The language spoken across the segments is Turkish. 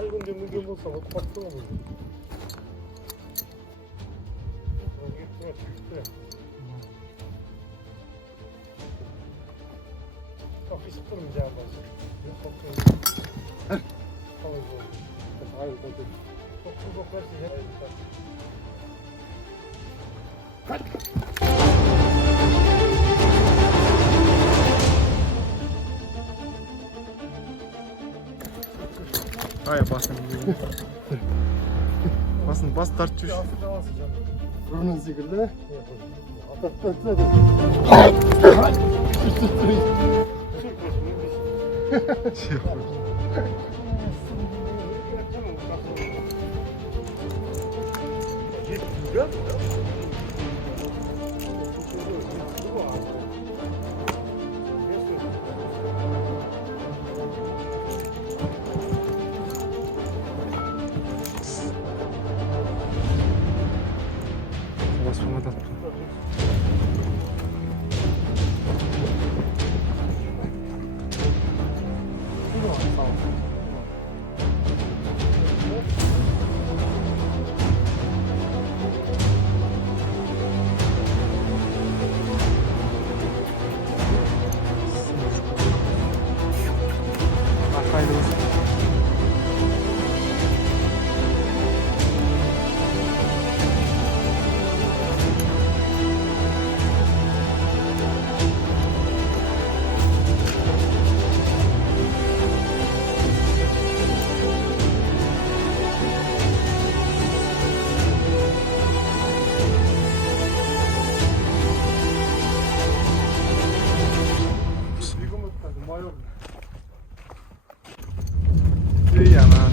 Ay günde müdür olsa kapattı mı bunu? Ofis kurmayacağım bazı. Hayır, tabii. Çok koklar size. Hayır basın. Bas tartış. Buranın sigırda. Basmadan. Haydi olsun. İyi yana.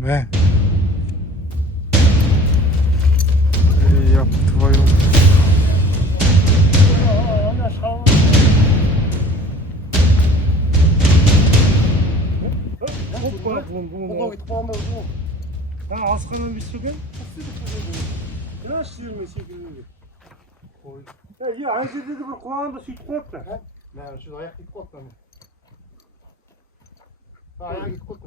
Ne? İyi yaptı vay oğlum. Askanın bir sügün. Yaş 28 koy. Ya anca dedi bu kulağında süt kot da. Ne şu ayak git kot da. Ayak git kot da.